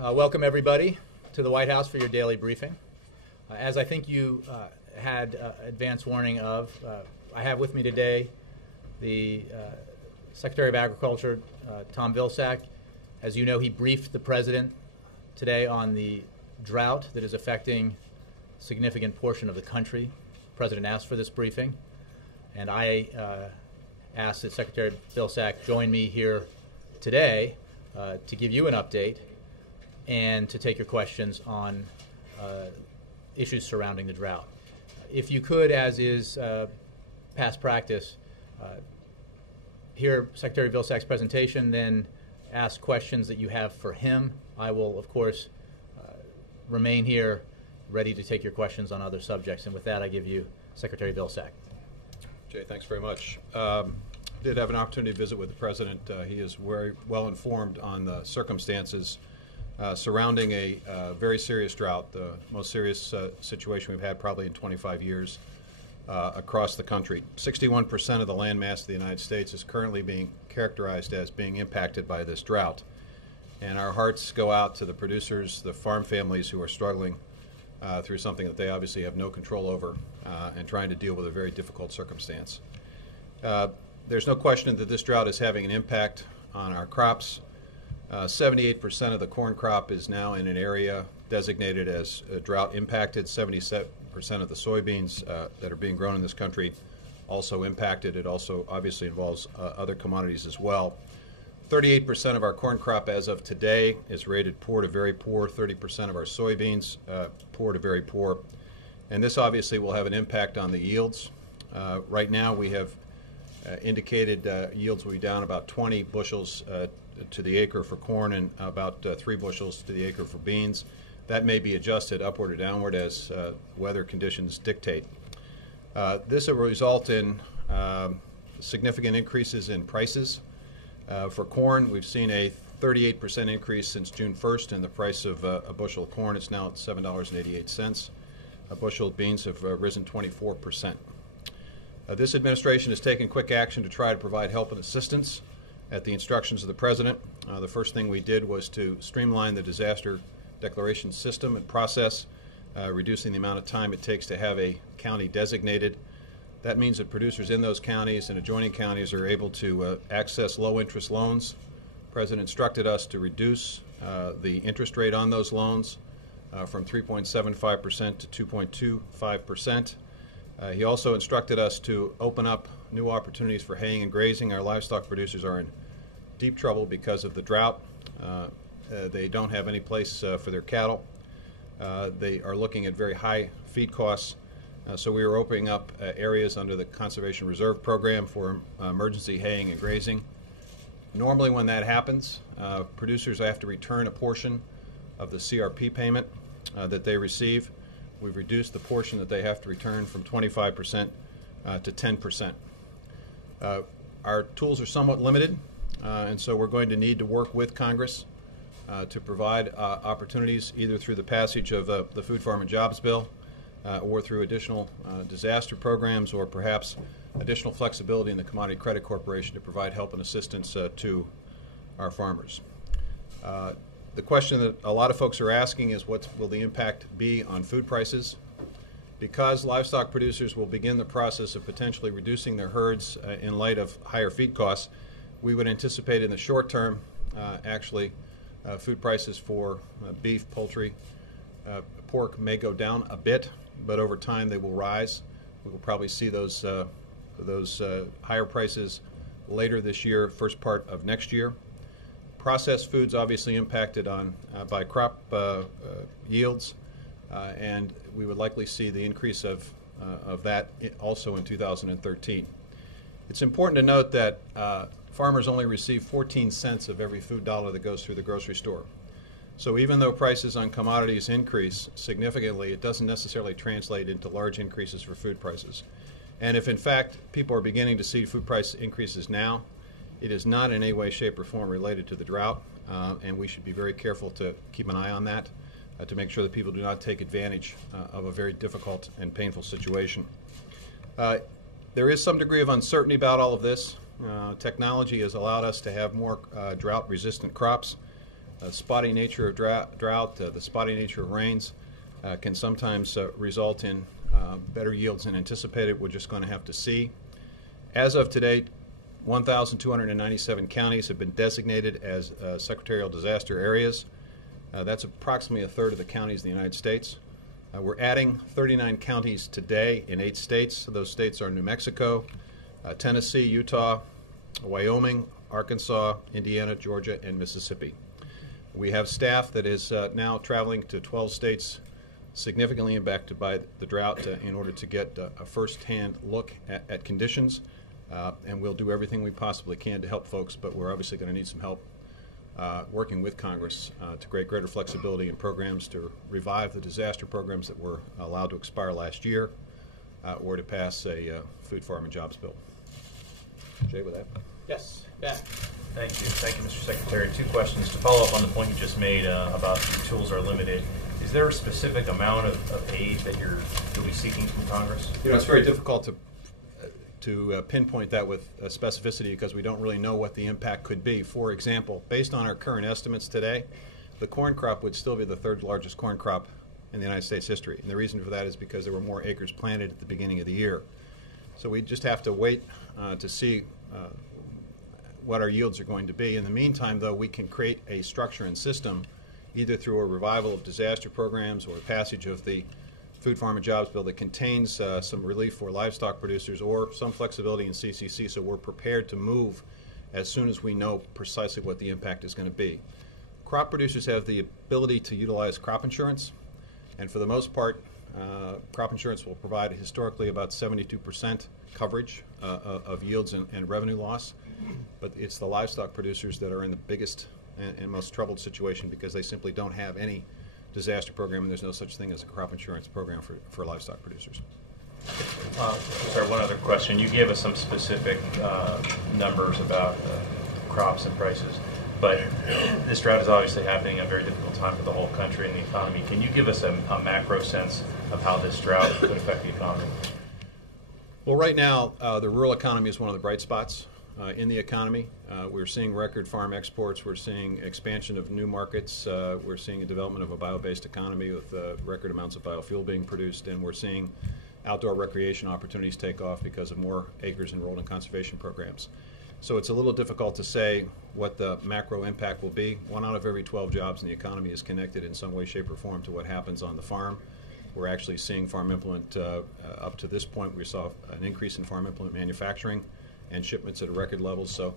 Welcome everybody to the White House for your daily briefing. As I think you had advance warning of, I have with me today the Secretary of Agriculture, Tom Vilsack. As you know, he briefed the President today on the drought that is affecting a significant portion of the country. The President asked for this briefing, and I asked that Secretary Vilsack join me here today to give you an update and to take your questions on issues surrounding the drought. If you could, as is past practice, hear Secretary Vilsack's presentation, then ask questions that you have for him. I will, of course, remain here ready to take your questions on other subjects. And with that, I give you Secretary Vilsack. Jay, thanks very much. Did have an opportunity to visit with the President. He is very well informed on the circumstances surrounding a very serious drought, the most serious situation we've had probably in 25 years across the country. 61% of the land mass of the United States is currently being characterized as being impacted by this drought. And our hearts go out to the producers, the farm families who are struggling through something that they obviously have no control over and trying to deal with a very difficult circumstance. There's no question that this drought is having an impact on our crops. 78% of the corn crop is now in an area designated as drought impacted. 77% of the soybeans that are being grown in this country also impacted. It also obviously involves other commodities as well. 38% of our corn crop as of today is rated poor to very poor. 30% of our soybeans poor to very poor. And this obviously will have an impact on the yields. Right now we have indicated yields will be down about 20 bushels to the acre for corn and about 3 bushels to the acre for beans. That may be adjusted upward or downward as weather conditions dictate. This will result in significant increases in prices. For corn, we've seen a 38% increase since June 1st in the price of a bushel of corn. It's now at $7.88. A bushel of beans have risen 24%. This administration has taken quick action to try to provide help and assistance at the instructions of the President. The first thing we did was to streamline the disaster declaration system and process, reducing the amount of time it takes to have a county designated. That means that producers in those counties and adjoining counties are able to access low-interest loans. The President instructed us to reduce the interest rate on those loans from 3.75% to 2.25%. He also instructed us to open up new opportunities for haying and grazing. Our livestock producers are in deep trouble because of the drought. They don't have any place for their cattle. They are looking at very high feed costs. So we are opening up areas under the Conservation Reserve Program for emergency haying and grazing. Normally when that happens, producers have to return a portion of the CRP payment that they receive. We've reduced the portion that they have to return from 25% to 10%. Our tools are somewhat limited, and so we're going to need to work with Congress to provide opportunities either through the passage of the Food, Farm, and Jobs Bill or through additional disaster programs or perhaps additional flexibility in the Commodity Credit Corporation to provide help and assistance to our farmers. The question that a lot of folks are asking is what will the impact be on food prices? Because livestock producers will begin the process of potentially reducing their herds in light of higher feed costs, we would anticipate in the short term food prices for beef, poultry, pork may go down a bit, but over time they will rise. We will probably see those higher prices later this year, first part of next year. Processed foods obviously impacted by crop yields, and we would likely see the increase of that also in 2013. It's important to note that farmers only receive 14 cents of every food dollar that goes through the grocery store. So even though prices on commodities increase significantly, it doesn't necessarily translate into large increases for food prices. And if in fact people are beginning to see food price increases now, it is not in any way, shape, or form related to the drought, and we should be very careful to keep an eye on that to make sure that people do not take advantage of a very difficult and painful situation. There is some degree of uncertainty about all of this. Technology has allowed us to have more drought-resistant crops. spotty nature of drought, the spotty nature of rains can sometimes result in better yields than anticipated. We're just going to have to see. As of today, 1,297 counties have been designated as secretarial disaster areas. That's approximately a third of the counties in the United States. We're adding 39 counties today in 8 states. Those states are New Mexico, Tennessee, Utah, Wyoming, Arkansas, Indiana, Georgia, and Mississippi. We have staff that is now traveling to 12 states significantly impacted by the drought in order to get a first-hand look at conditions. And we'll do everything we possibly can to help folks, but we're obviously going to need some help working with Congress to create greater flexibility in programs to revive the disaster programs that were allowed to expire last year or to pass a food, farm, and jobs bill. Jay, with that? Yes, Ben. Thank you. Thank you, Mr. Secretary. 2 questions. To follow up on the point you just made about your tools are limited, is there a specific amount of aid that you'll be seeking from Congress? You know, it's very difficult to pinpoint that with specificity because we don't really know what the impact could be. For example, based on our current estimates today, the corn crop would still be the 3rd largest corn crop in the United States history. And the reason for that is because there were more acres planted at the beginning of the year. So we just have to wait to see what our yields are going to be. In the meantime, though, we can create a structure and system either through a revival of disaster programs or a passage of the Food, Farm, and Jobs Bill that contains some relief for livestock producers or some flexibility in CCC, so we're prepared to move as soon as we know precisely what the impact is going to be. Crop producers have the ability to utilize crop insurance, and for the most part, crop insurance will provide historically about 72% coverage of yields and revenue loss, but it's the livestock producers that are in the biggest and most troubled situation because they simply don't have any disaster program, and there's no such thing as a crop insurance program for livestock producers. Sorry, one other question. You gave us some specific numbers about crops and prices, but this drought is obviously happening at a very difficult time for the whole country and the economy. Can you give us a macro sense of how this drought could affect the economy? Well, right now, the rural economy is one of the bright spots in the economy. We're seeing record farm exports. We're seeing expansion of new markets. We're seeing a development of a bio-based economy with record amounts of biofuel being produced, and we're seeing outdoor recreation opportunities take off because of more acres enrolled in conservation programs. So it's a little difficult to say what the macro impact will be. 1 out of every 12 jobs in the economy is connected in some way, shape, or form to what happens on the farm. We're actually seeing farm implement, up to this point, we saw an increase in farm implement manufacturing and shipments at a record level. So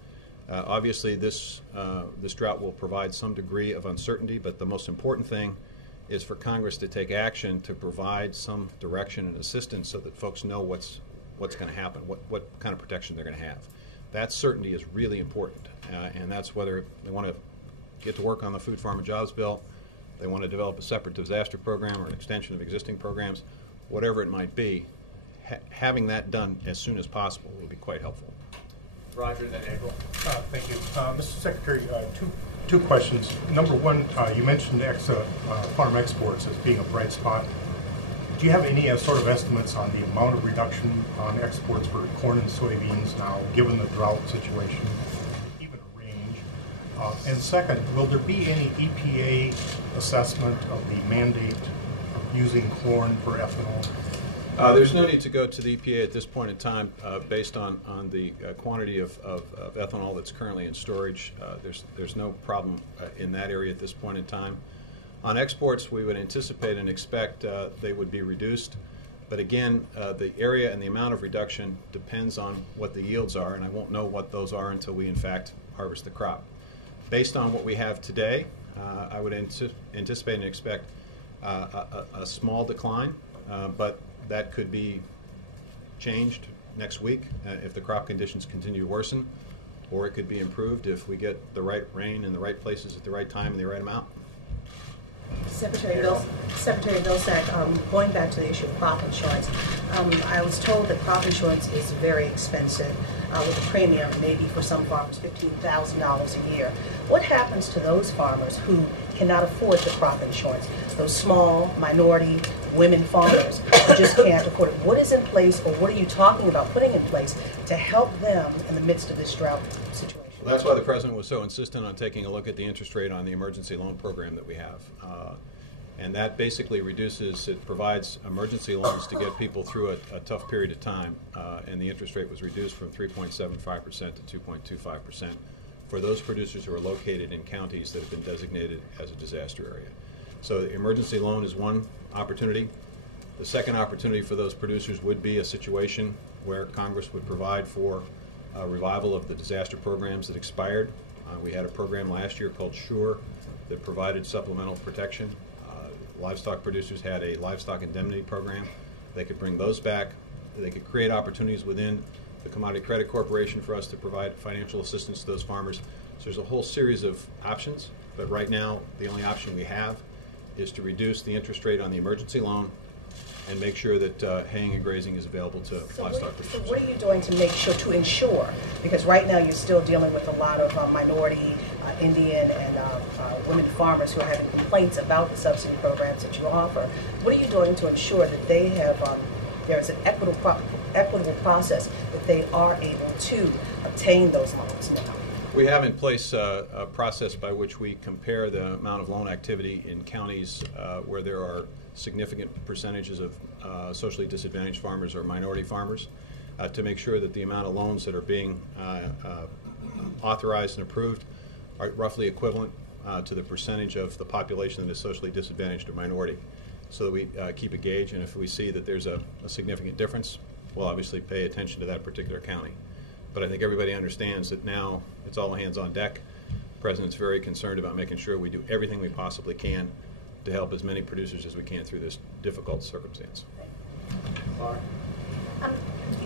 obviously this drought will provide some degree of uncertainty, but the most important thing is for Congress to take action to provide some direction and assistance so that folks know what's going to happen, what kind of protection they're going to have. That certainty is really important, and that's whether they want to get to work on the Food, Farm, and Jobs Bill, they want to develop a separate disaster program or an extension of existing programs, whatever it might be, having that done as soon as possible will be quite helpful. Roger, then April. Thank you. Mr. Secretary, two questions. Number one, you mentioned farm exports as being a bright spot. Do you have any sort of estimates on the amount of reduction on exports for corn and soybeans now, given the drought situation, even a range? And second, will there be any EPA assessment of the mandate of using corn for ethanol? There's no need to go to the EPA at this point in time based on the quantity of ethanol that's currently in storage. There's no problem in that area at this point in time. On exports, we would anticipate and expect they would be reduced. But again, the area and the amount of reduction depends on what the yields are, and I won't know what those are until we, in fact, harvest the crop. Based on what we have today, I would anticipate and expect a small decline, but that could be changed next week if the crop conditions continue to worsen, or it could be improved if we get the right rain in the right places at the right time and the right amount. Secretary Vilsack, going back to the issue of crop insurance, I was told that crop insurance is very expensive, with a premium maybe for some farmers $15,000 a year. What happens to those farmers who cannot afford the crop insurance, those small minority women farmers who just can't afford it? What is in place, or what are you talking about putting in place to help them in the midst of this drought situation? Well, that's why the President was so insistent on taking a look at the interest rate on the emergency loan program that we have. And that basically it provides emergency loans to get people through a tough period of time. And the interest rate was reduced from 3.75% to 2.25% for those producers who are located in counties that have been designated as a disaster area. So the emergency loan is one opportunity. The second opportunity for those producers would be a situation where Congress would provide for a revival of the disaster programs that expired. We had a program last year called SURE that provided supplemental protection. Livestock producers had a livestock indemnity program. They could bring those back. They could create opportunities within the Commodity Credit Corporation for us to provide financial assistance to those farmers. So there's a whole series of options, but right now the only option we have is to reduce the interest rate on the emergency loan and make sure that haying and grazing is available to livestock producers. So what are you doing to ensure, because right now you're still dealing with a lot of minority, Indian, and women farmers who are having complaints about the subsidy programs that you offer. What are you doing to ensure that they have, there is an equitable process that they are able to obtain those loans now? We have in place a process by which we compare the amount of loan activity in counties where there are significant percentages of socially disadvantaged farmers or minority farmers to make sure that the amount of loans that are being authorized and approved are roughly equivalent to the percentage of the population that is socially disadvantaged or minority, so that we keep a gauge, and if we see that there's a significant difference, we'll obviously pay attention to that particular county. But I think everybody understands that now it's all hands on deck. The President's very concerned about making sure we do everything we possibly can to help as many producers as we can through this difficult circumstance.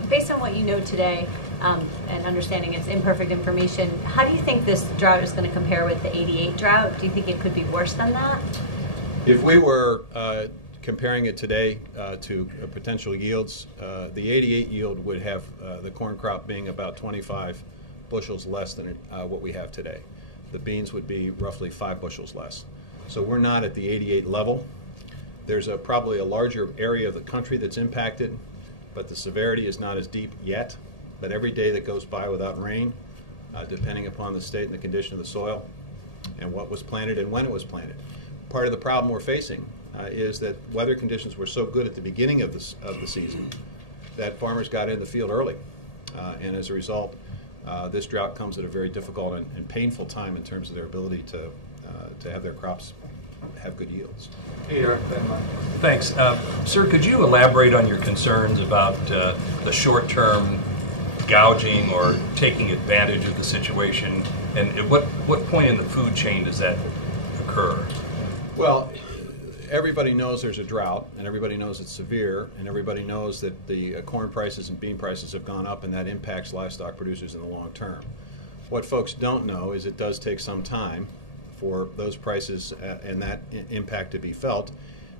Based on what you know today and understanding it's imperfect information, how do you think this drought is going to compare with the '88 drought? Do you think it could be worse than that? If we were comparing it today to potential yields, the '88 yield would have the corn crop being about 25 bushels less than what we have today. The beans would be roughly 5 bushels less. So we're not at the '88 level. There's probably a larger area of the country that's impacted, but the severity is not as deep yet. But every day that goes by without rain, depending upon the state and the condition of the soil and what was planted and when it was planted. Part of the problem we're facing is that weather conditions were so good at the beginning of the season that farmers got in the field early. And as a result, this drought comes at a very difficult and painful time in terms of their ability to have their crops have good yields. Peter, thanks. Sir, could you elaborate on your concerns about the short-term gouging or taking advantage of the situation, and at what point in the food chain does that occur? Well, everybody knows there's a drought, and everybody knows it's severe, and everybody knows that the corn prices and bean prices have gone up, and that impacts livestock producers in the long term. What folks don't know is it does take some time for those prices and that impact to be felt,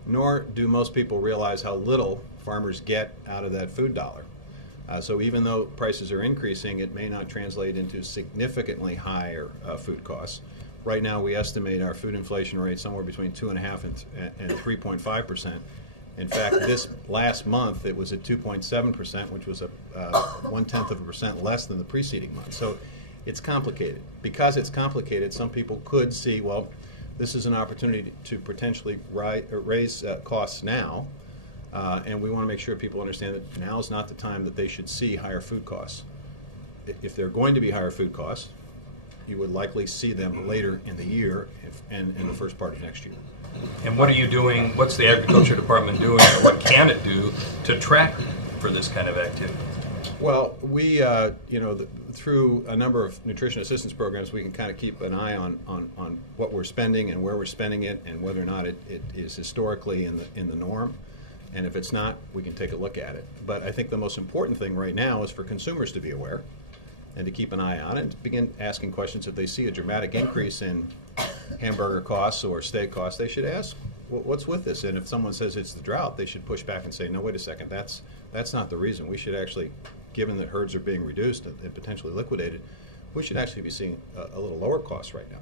nor do most people realize how little farmers get out of that food dollar. So even though prices are increasing, it may not translate into significantly higher food costs. Right now we estimate our food inflation rate somewhere between 2.5% and 3.5%. In fact, this last month it was at 2.7%, which was a 0.1% less than the preceding month. So it's complicated. Because it's complicated, some people could see, well, this is an opportunity to potentially raise costs now, and we want to make sure people understand that now is not the time that they should see higher food costs. If they're going to be higher food costs, you would likely see them later in the year and in the first part of next year. And what are you doing, what's the Agriculture Department doing, or what can it do to track for this kind of activity? Well, we, through a number of nutrition assistance programs, we can kind of keep an eye on what we're spending and where we're spending it and whether or not it is historically in the norm. And if it's not, we can take a look at it. But I think the most important thing right now is for consumers to be aware and to keep an eye on it and to begin asking questions. If they see a dramatic increase in hamburger costs or steak costs, they should ask, what's with this? And if someone says it's the drought, they should push back and say, no, wait a second, that's not the reason. We should actually, given that herds are being reduced and potentially liquidated, we should actually be seeing a little lower costs right now.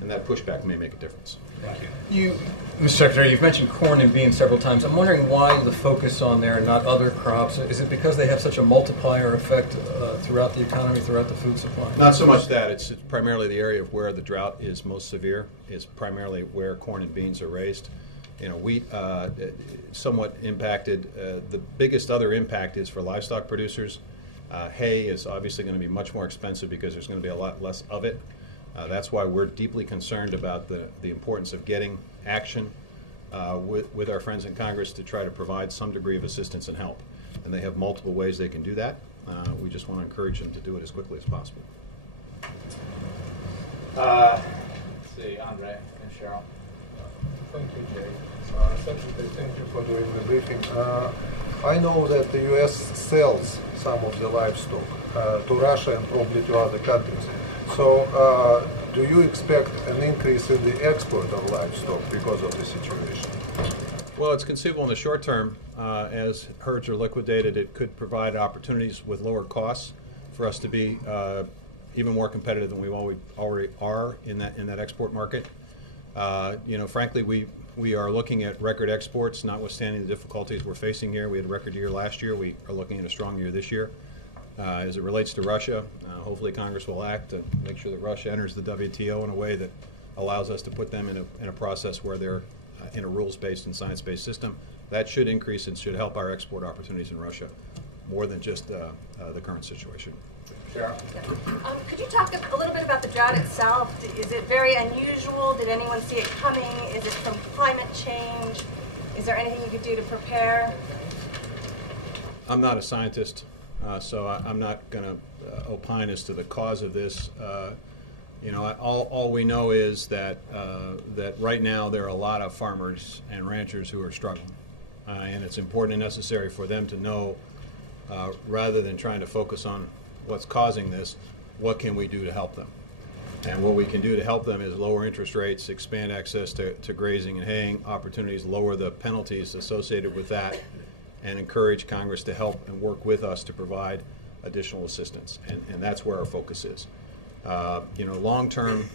and that pushback may make a difference. Thank you. You, Mr. Secretary, you've mentioned corn and beans several times. I'm wondering why the focus on there and not other crops. Is it because they have such a multiplier effect throughout the economy, throughout the food supply? Not so much that. It's primarily the area of where the drought is most severe. It's primarily where corn and beans are raised. You know, wheat somewhat impacted. The biggest other impact is for livestock producers. Hay is obviously going to be much more expensive because there's going to be a lot less of it. That's why we're deeply concerned about the importance of getting action with our friends in Congress to try to provide some degree of assistance and help. And they have multiple ways they can do that. We just want to encourage them to do it as quickly as possible. Let's see, Andre and Cheryl. Thank you, Jay. Secretary, thank you for doing the briefing. I know that the U.S. sells some of the livestock to Russia and probably to other countries. So do you expect an increase in the export of livestock because of the situation? Well, it's conceivable in the short term. As herds are liquidated, it could provide opportunities with lower costs for us to be even more competitive than we already are in that export market. You know, frankly, we are looking at record exports, notwithstanding the difficulties we're facing here. We had a record year last year. We are looking at a strong year this year. As it relates to Russia, hopefully Congress will act to make sure that Russia enters the WTO in a way that allows us to put them in a process where they're in a rules-based and science-based system. That should increase and should help our export opportunities in Russia more than just the current situation. Cheryl? Could you talk a little bit about the drought itself? Is it very unusual? Did anyone see it coming? Is it from climate change? Is there anything you could do to prepare? I'm not a scientist, so I'm not going to opine as to the cause of this. You know, all we know is that that right now there are a lot of farmers and ranchers who are struggling, and it's important and necessary for them to know, rather than trying to focus on what's causing this, what can we do to help them? And what we can do to help them is lower interest rates, expand access to grazing and haying opportunities, lower the penalties associated with that, and encourage Congress to help and work with us to provide additional assistance. And that's where our focus is. You know, long term,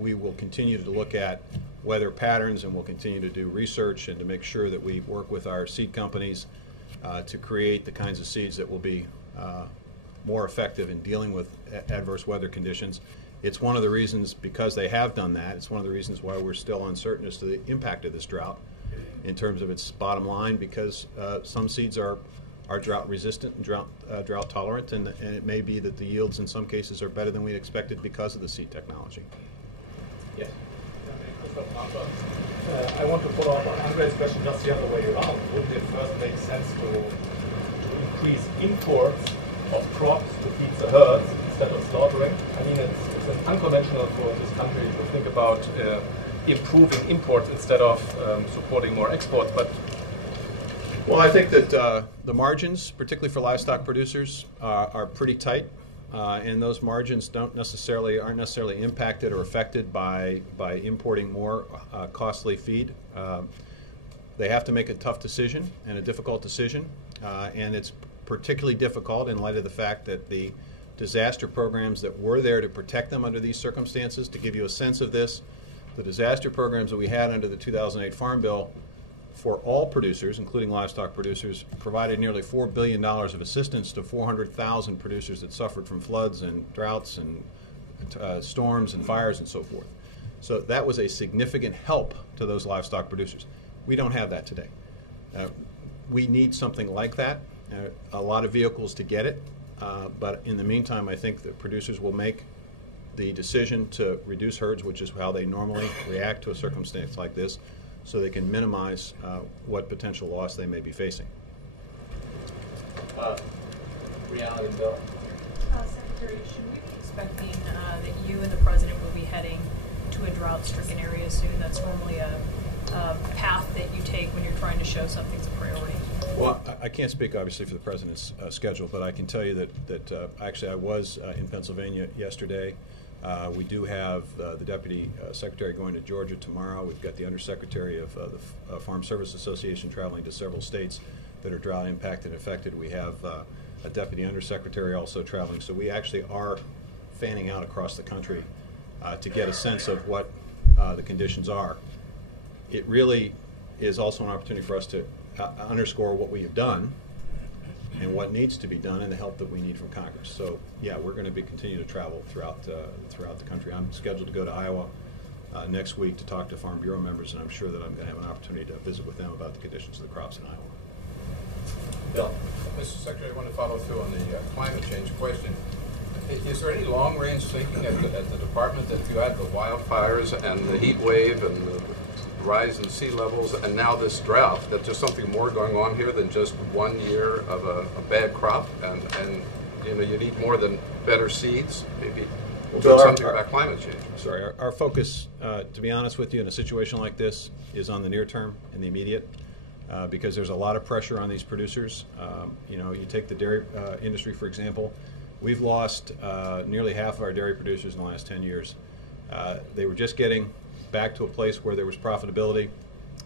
we will continue to look at weather patterns, and we'll continue to do research and to make sure that we work with our seed companies to create the kinds of seeds that will be more effective in dealing with adverse weather conditions. It's one of the reasons, because they have done that, it's one of the reasons why we're still uncertain as to the impact of this drought in terms of its bottom line, because some seeds are drought resistant and drought tolerant, and it may be that the yields in some cases are better than we expected because of the seed technology. Yes. I want to follow up on Andre's question just the other way around. Wouldn't it first make sense to increase imports of crops to feed the herds instead of slaughtering? I mean, it's unconventional for this country to think about improving imports instead of supporting more exports, but well, I think that the margins, particularly for livestock producers, are pretty tight, and those margins aren't necessarily impacted or affected by importing more costly feed. They have to make a tough decision and a difficult decision, and it's particularly difficult in light of the fact that the disaster programs that were there to protect them under these circumstances. To give you a sense of this, the disaster programs that we had under the 2008 Farm Bill for all producers, including livestock producers, provided nearly $4 billion of assistance to 400,000 producers that suffered from floods and droughts and storms and fires and so forth. So that was a significant help to those livestock producers. We don't have that today. We need something like that, a lot of vehicles to get it, but in the meantime, I think that producers will make the decision to reduce herds, which is how they normally react to a circumstance like this, so they can minimize what potential loss they may be facing. Brianna and Bill. Secretary, should we be expecting that you and the President will be heading to a drought-stricken area soon? That's normally a path that you take when you're trying to show something's a priority. Well, I can't speak obviously for the President's schedule, but I can tell you that actually I was in Pennsylvania yesterday. We do have the Deputy Secretary going to Georgia tomorrow. We've got the Undersecretary of the Farm Service Association traveling to several states that are drought impacted and affected. We have a Deputy Undersecretary also traveling. So we actually are fanning out across the country to get a sense of what the conditions are. It really is also an opportunity for us to underscore what we have done and what needs to be done and the help that we need from Congress. So, yeah, we're going to be continue to travel throughout the country. I'm scheduled to go to Iowa next week to talk to Farm Bureau members, and I'm sure that I'm going to have an opportunity to visit with them about the conditions of the crops in Iowa. Bill. Mr. Secretary, I want to follow through on the climate change question. Is there any long-range thinking at the department that if you had the wildfires and the heat wave and the rise in sea levels and now this drought, that there's something more going on here than just 1 year of a bad crop, and you know, you need more than better seeds? Maybe do something about climate change. Sorry, our focus, to be honest with you, in a situation like this is on the near term and the immediate, because there's a lot of pressure on these producers. You know, you take the dairy industry, for example. We've lost nearly half of our dairy producers in the last 10 years. They were just getting back to a place where there was profitability,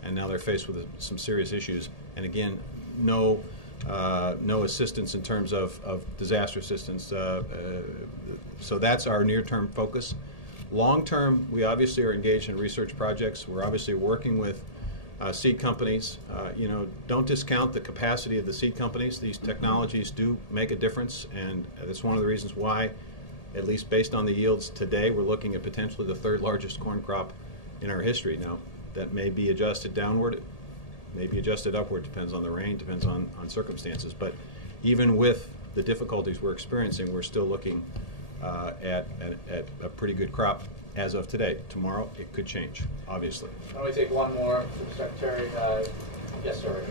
and now they're faced with some serious issues. And again, no assistance in terms of disaster assistance. So that's our near-term focus. Long-term, we obviously are engaged in research projects. We're obviously working with seed companies. You know, don't discount the capacity of the seed companies. These technologies do make a difference, and that's one of the reasons why, at least based on the yields today, we're looking at potentially the third largest corn crop in our history. Now, that may be adjusted downward, may be adjusted upward, depends on the rain, depends on circumstances. But even with the difficulties we're experiencing, we're still looking at a pretty good crop as of today. Tomorrow, it could change, obviously. Why don't we take one more for the Secretary? Yes, sir.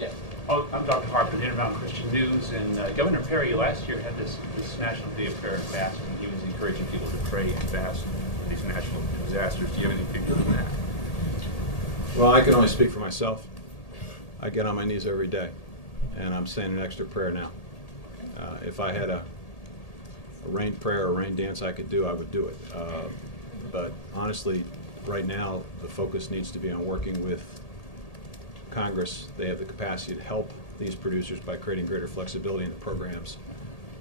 Yes. Oh, I'm Dr. Harper, the Intermountain Christian News, and Governor Perry last year had this National Day of Prayer and Fasting. He was encouraging people to pray and fast for these national disasters. Do you have anything to do with that? Well, I can only speak for myself. I get on my knees every day, and I'm saying an extra prayer now. If I had a rain prayer or rain dance I could do, I would do it. But honestly, right now, the focus needs to be on working with Congress. They have the capacity to help these producers by creating greater flexibility in the programs,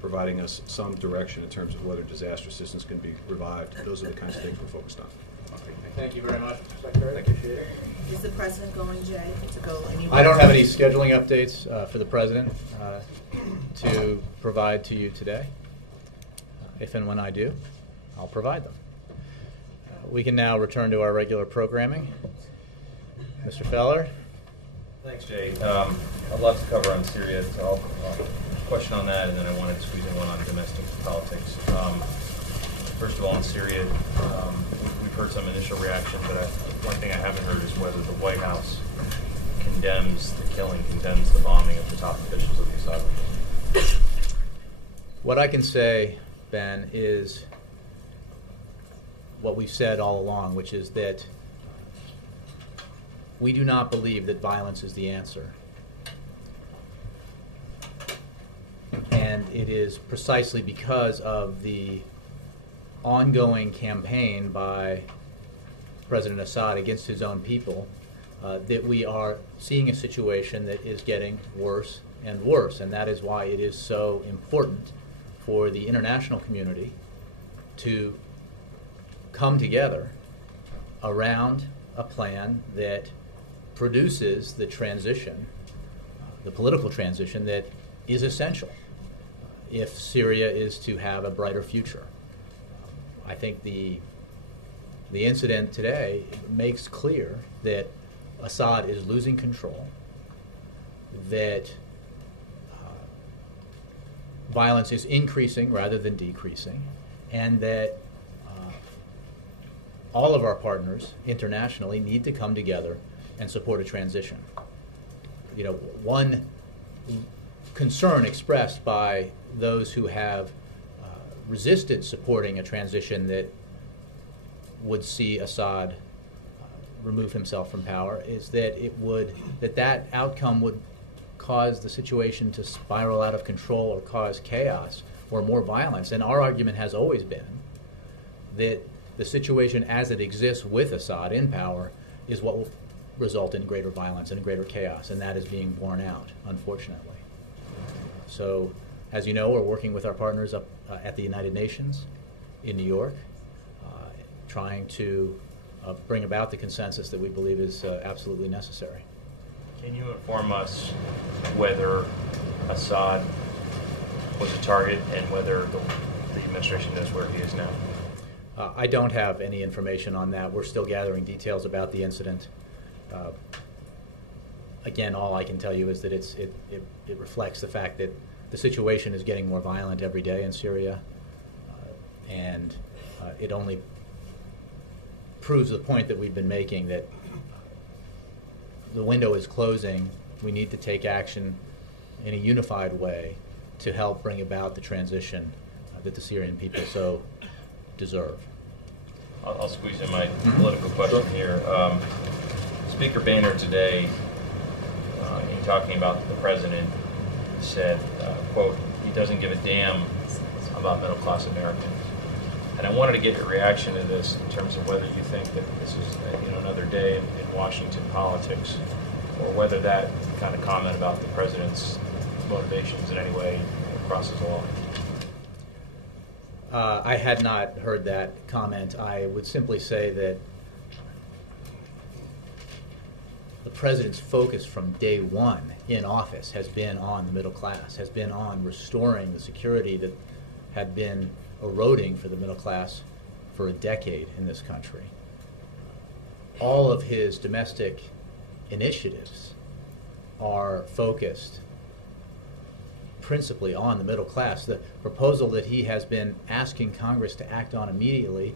providing us some direction in terms of whether disaster assistance can be revived. Those are the kinds of things we're focused on. Okay, thank you very much, Mr. Secretary. Thank you. Appreciate it. Is the president going, Jay, to go anywhere? I don't have any scheduling updates for the president to provide to you today. If and when I do, I'll provide them. We can now return to our regular programming. Mr. Feller. Thanks, Jay. A lot to cover on Syria, so I'll question on that, and then I wanted to squeeze in one on domestic politics. First of all, on Syria, we've heard some initial reaction, but one thing I haven't heard is whether the White House condemns the killing, condemns the bombing of the top officials of the Assad regime. What I can say, Ben, is what we've said all along, which is that we do not believe that violence is the answer. And it is precisely because of the ongoing campaign by President Assad against his own people that we are seeing a situation that is getting worse and worse. And that is why it is so important for the international community to come together around a plan that produces the transition, the political transition that is essential if Syria is to have a brighter future. I think the incident today makes clear that Assad is losing control, that violence is increasing rather than decreasing, and that all of our partners internationally need to come together and support a transition. You know, one concern expressed by those who have resisted supporting a transition that would see Assad remove himself from power is that that outcome would cause the situation to spiral out of control or cause chaos or more violence. And our argument has always been that the situation as it exists with Assad in power is what will result in greater violence and greater chaos, and that is being borne out, unfortunately. So, as you know, we're working with our partners up at the United Nations in New York. trying to bring about the consensus that we believe is absolutely necessary. Can you inform us whether Assad was a target and whether the administration knows where he is now? I don't have any information on that. We're still gathering details about the incident. Again, all I can tell you is that it reflects the fact that the situation is getting more violent every day in Syria, and it only proves the point that we've been making, that the window is closing. We need to take action in a unified way to help bring about the transition that the Syrian people so deserve. I'll squeeze in my political question here. Speaker Boehner today, in talking about the president, said, quote, he doesn't give a damn about middle-class Americans. And I wanted to get your reaction to this in terms of whether you think that this is another day in Washington politics, or whether that kind of comment about the president's motivations in any way crosses the line. I had not heard that comment. I would simply say that the president's focus from day one in office has been on the middle class, has been on restoring the security that had been eroding for the middle class for a decade in this country. All of his domestic initiatives are focused principally on the middle class. The proposal that he has been asking Congress to act on immediately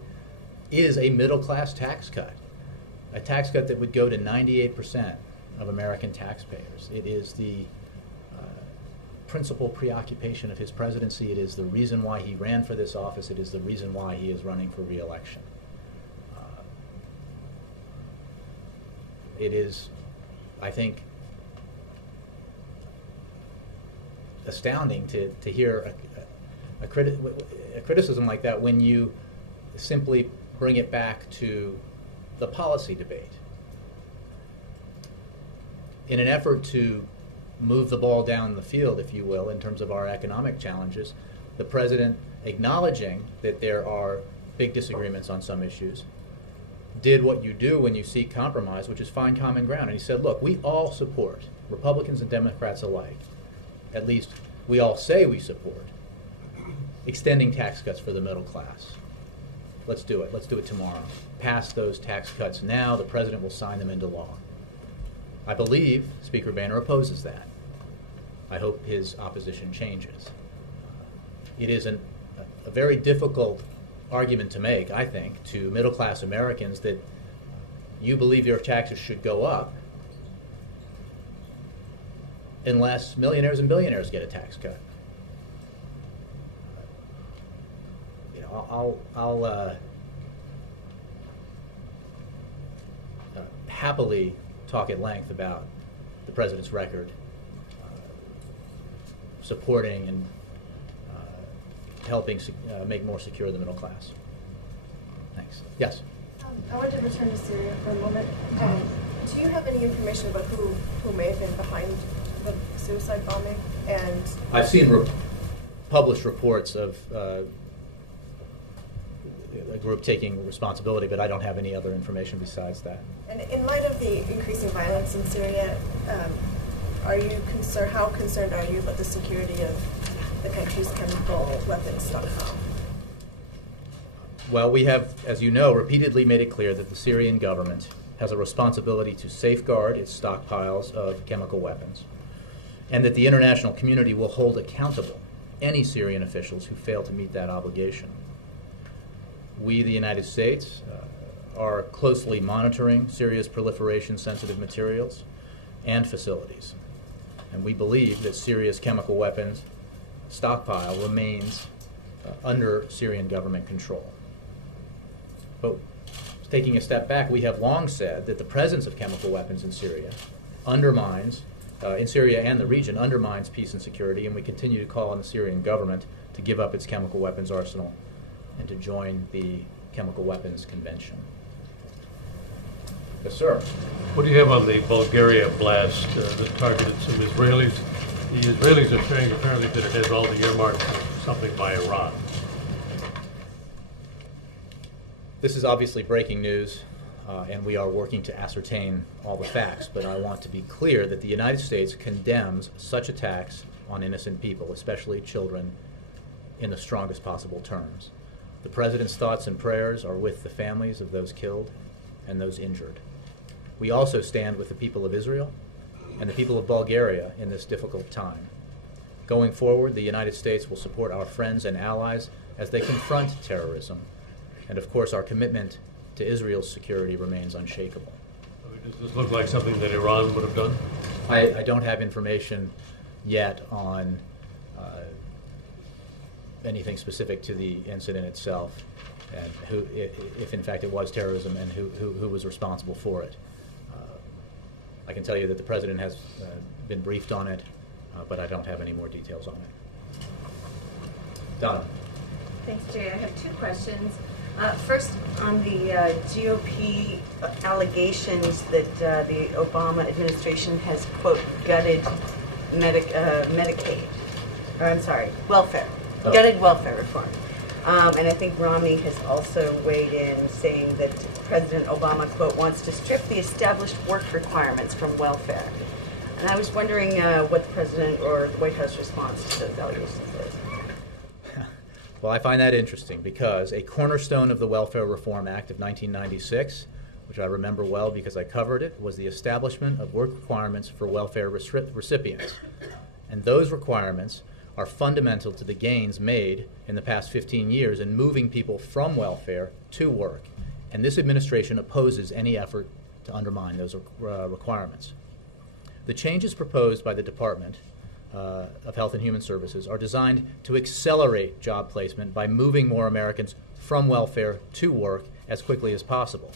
is a middle class tax cut, a tax cut that would go to 98% of American taxpayers. It is the principal preoccupation of his presidency. It is the reason why he ran for this office. It is the reason why he is running for re-election. It is, I think, astounding to hear a criticism like that when you simply bring it back to the policy debate. In an effort to move the ball down the field, if you will, in terms of our economic challenges, the president, acknowledging that there are big disagreements on some issues, did what you do when you seek compromise, which is find common ground. And he said, look, we all support, Republicans and Democrats alike, at least we all say we support, extending tax cuts for the middle class. Let's do it. Let's do it tomorrow. Pass those tax cuts now. The president will sign them into law. I believe Speaker Boehner opposes that. I hope his opposition changes. It is a very difficult argument to make, I think, to middle-class Americans that you believe your taxes should go up unless millionaires and billionaires get a tax cut. I'll happily talk at length about the president's record supporting and helping make more secure the middle class. Thanks. Yes? I want to return to Syria for a moment. Do you have any information about who may have been behind the suicide bombing? And I've seen published reports of a group taking responsibility, but I don't have any other information besides that. And in light of the increasing violence in Syria, are you concerned? How concerned are you about the security of the country's chemical weapons stockpile? Well, we have, as you know, repeatedly made it clear that the Syrian government has a responsibility to safeguard its stockpiles of chemical weapons, and that the international community will hold accountable any Syrian officials who fail to meet that obligation. We, the United States, are closely monitoring Syria's proliferation-sensitive materials and facilities, and we believe that Syria's chemical weapons stockpile remains under Syrian government control. But taking a step back, we have long said that the presence of chemical weapons in Syria undermines, in Syria and the region, undermines peace and security, and we continue to call on the Syrian government to give up its chemical weapons arsenal and to join the Chemical Weapons Convention. Yes, sir. What do you have on the Bulgaria blast that targeted some Israelis? The Israelis are saying apparently that it has all the earmarks for something by Iran. This is obviously breaking news, and we are working to ascertain all the facts, but I want to be clear that the United States condemns such attacks on innocent people, especially children, in the strongest possible terms. The President's thoughts and prayers are with the families of those killed and those injured. We also stand with the people of Israel and the people of Bulgaria in this difficult time. Going forward, the United States will support our friends and allies as they confront terrorism. And of course, our commitment to Israel's security remains unshakable. Does this look like something that Iran would have done? I don't have information yet on anything specific to the incident itself, and who, if in fact it was terrorism, and who was responsible for it. I can tell you that the President has been briefed on it, but I don't have any more details on it. Donna. Thanks, Jay. I have two questions. First, on the GOP allegations that the Obama administration has, quote, gutted Medicaid, or I'm sorry, welfare, gutted welfare reform. And I think Romney has also weighed in saying that President Obama, quote, wants to strip the established work requirements from welfare. And I was wondering what the President or the White House response to those allegations is. Well, I find that interesting because a cornerstone of the Welfare Reform Act of 1996, which I remember well because I covered it, was the establishment of work requirements for welfare recipients. And those requirements are fundamental to the gains made in the past 15 years in moving people from welfare to work. And this administration opposes any effort to undermine those requirements. The changes proposed by the Department of Health and Human Services are designed to accelerate job placement by moving more Americans from welfare to work as quickly as possible.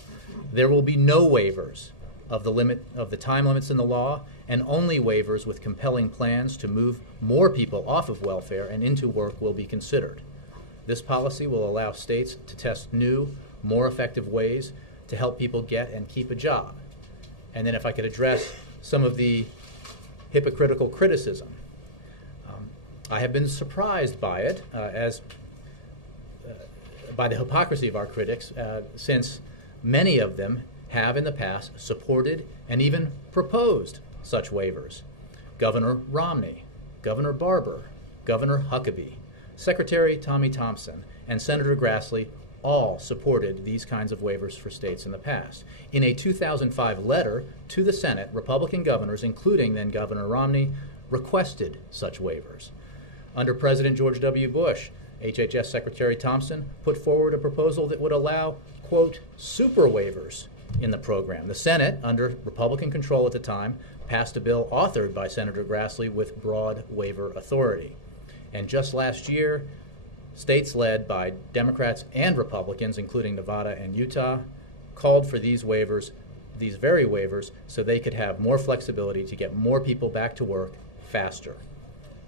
There will be no waivers of the time limits in the law, and only waivers with compelling plans to move more people off of welfare and into work will be considered. This policy will allow states to test new, more effective ways to help people get and keep a job. And then if I could address some of the hypocritical criticism. I have been surprised by it, by the hypocrisy of our critics, since many of them have in the past supported and even proposed such waivers. Governor Romney, Governor Barber, Governor Huckabee, Secretary Tommy Thompson, and Senator Grassley all supported these kinds of waivers for states in the past. In a 2005 letter to the Senate, Republican governors, including then Governor Romney, requested such waivers. Under President George W. Bush, HHS Secretary Thompson put forward a proposal that would allow, quote, super waivers in the program. The Senate, under Republican control at the time, passed a bill authored by Senator Grassley with broad waiver authority. And just last year, states led by Democrats and Republicans, including Nevada and Utah, called for these waivers, these very waivers, so they could have more flexibility to get more people back to work faster.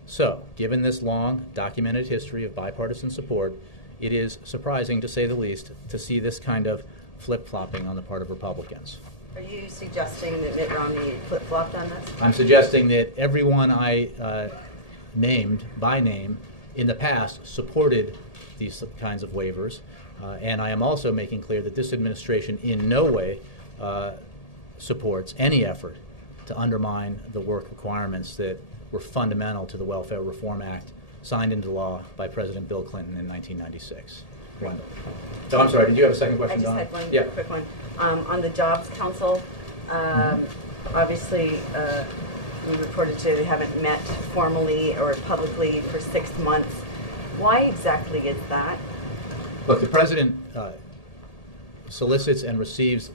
So, given this long, documented history of bipartisan support, it is surprising, to say the least, to see this kind of flip-flopping on the part of Republicans. Are you suggesting that Mitt Romney flip-flopped on this? I'm suggesting that everyone I named by name in the past supported these kinds of waivers, and I am also making clear that this administration in no way supports any effort to undermine the work requirements that were fundamental to the Welfare Reform Act signed into law by President Bill Clinton in 1996. Wendell. No, I'm sorry, did you have a second question, Donna? I just had one quick one. On the Jobs Council, obviously we reported today they haven't met formally or publicly for 6 months. Why exactly is that? Look, the President solicits and receives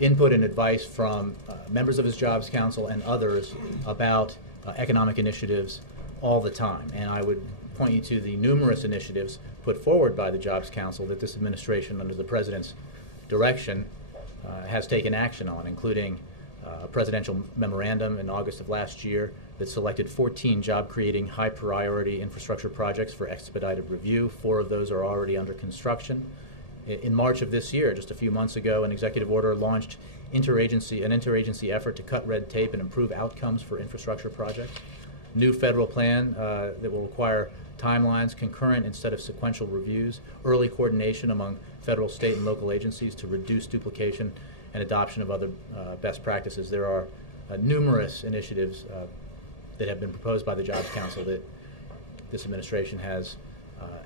input and advice from members of his Jobs Council and others about economic initiatives all the time. And I would point you to the numerous initiatives put forward by the Jobs Council that this administration, under the President's direction, has taken action on, including a presidential memorandum in August of last year that selected 14 job-creating, high-priority infrastructure projects for expedited review. 4 of those are already under construction. In March of this year, just a few months ago, an executive order launched an interagency effort to cut red tape and improve outcomes for infrastructure projects. new federal plan that will require timelines, concurrent instead of sequential reviews, early coordination among federal, state, and local agencies to reduce duplication, and adoption of other best practices. There are numerous initiatives that have been proposed by the Jobs Council that this administration has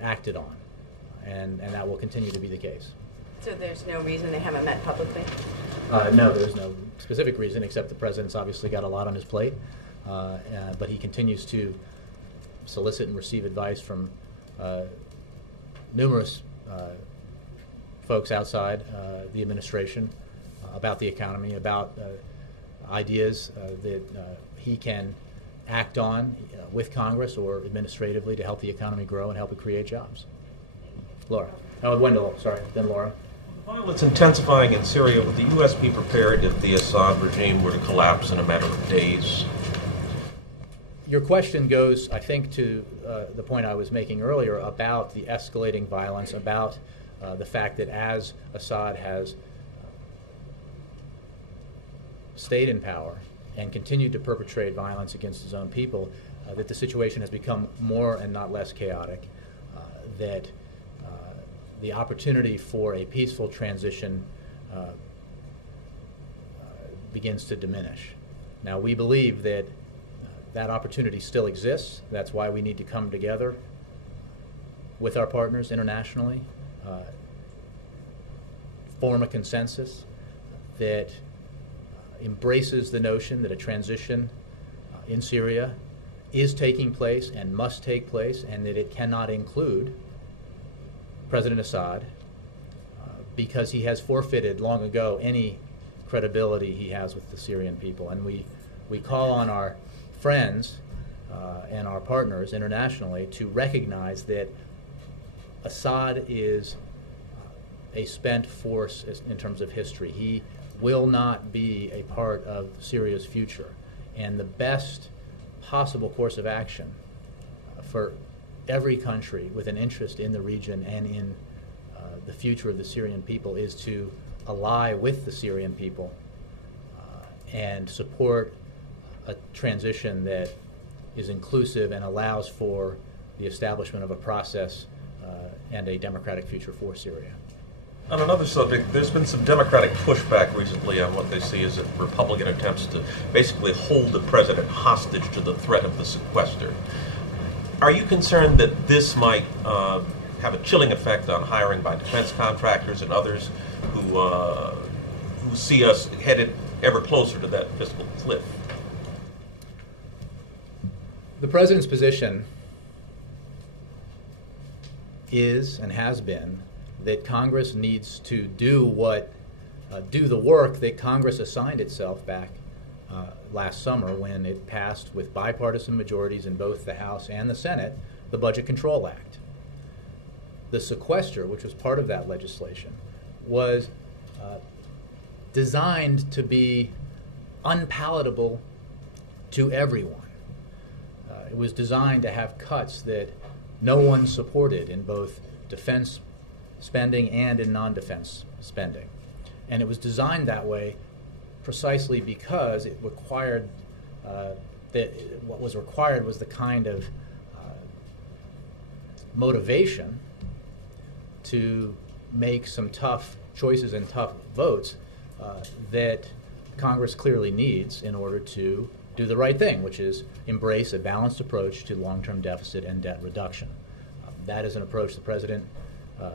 acted on, and that will continue to be the case. So there's no reason they haven't met publicly? No, there's no specific reason, except the president's obviously got a lot on his plate, but he continues to solicit and receive advice from numerous folks outside the administration about the economy, about ideas that he can act on with Congress or administratively to help the economy grow and help it create jobs. Laura. Oh, Wendell, sorry, then Laura. Violence intensifying in Syria. Would the U.S. be prepared if the Assad regime were to collapse in a matter of days? Your question goes, I think, to the point I was making earlier about the escalating violence, about the fact that as Assad has stayed in power and continued to perpetrate violence against his own people, that the situation has become more and not less chaotic, that the opportunity for a peaceful transition begins to diminish. Now, we believe that that opportunity still exists. That's why we need to come together with our partners internationally, form a consensus that embraces the notion that a transition in Syria is taking place and must take place, and that it cannot include President Assad because he has forfeited long ago any credibility he has with the Syrian people. And we call on our friends and our partners internationally to recognize that Assad is a spent force in terms of history. He will not be a part of Syria's future. And the best possible course of action for every country with an interest in the region and in the future of the Syrian people is to ally with the Syrian people and support a transition that is inclusive and allows for the establishment of a process and a democratic future for Syria. On another subject, there's been some Democratic pushback recently on what they see as Republican attempts to basically hold the president hostage to the threat of the sequester. Are you concerned that this might have a chilling effect on hiring by defense contractors and others who see us headed ever closer to that fiscal cliff? The president's position is and has been that Congress needs to do the work that Congress assigned itself back last summer when it passed with bipartisan majorities in both the House and the Senate the Budget Control Act. The sequester, which was part of that legislation, was designed to be unpalatable to everyone. It was designed to have cuts that no one supported in both defense spending and in non-defense spending. And it was designed that way precisely because it required what was required was the kind of motivation to make some tough choices and tough votes that Congress clearly needs in order to do the right thing, which is embrace a balanced approach to long-term deficit and debt reduction. That is an approach the President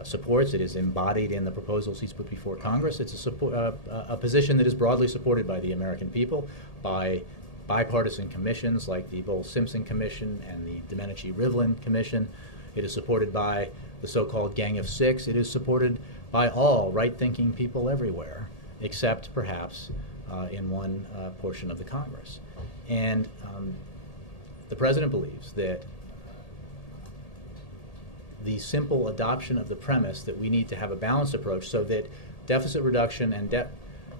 supports. It is embodied in the proposals he's put before Congress. It's a position that is broadly supported by the American people, by bipartisan commissions like the Bowles-Simpson Commission and the Domenici-Rivlin Commission. It is supported by the so-called Gang of Six. It is supported by all right-thinking people everywhere, except perhaps in one portion of the Congress. And the President believes that the simple adoption of the premise that we need to have a balanced approach so that deficit reduction and debt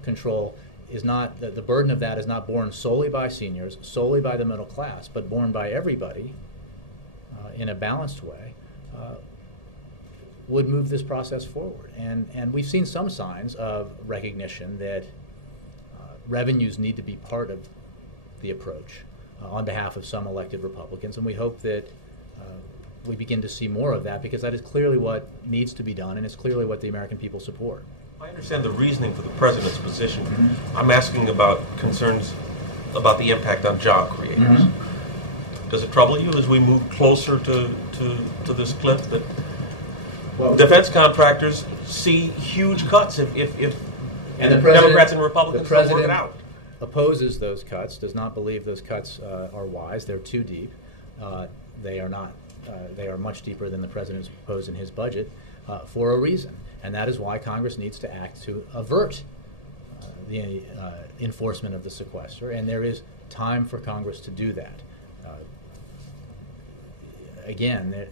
control is not, the burden of that is not borne solely by seniors, solely by the middle class, but borne by everybody in a balanced way, would move this process forward. And we've seen some signs of recognition that revenues need to be part of the approach. on behalf of some elected Republicans, and we hope that we begin to see more of that, because that is clearly what needs to be done, and it's clearly what the American people support. I understand the reasoning for the president's position. I'm asking about concerns about the impact on job creators. Does it trouble you as we move closer to this cliff that defense contractors see huge cuts if And the Democrats and Republicans don't work it out? Opposes those cuts, does not believe those cuts are wise. They're too deep. They are not. They are much deeper than the president's proposed in his budget for a reason, and that is why Congress needs to act to avert the enforcement of the sequester, and there is time for Congress to do that. Again,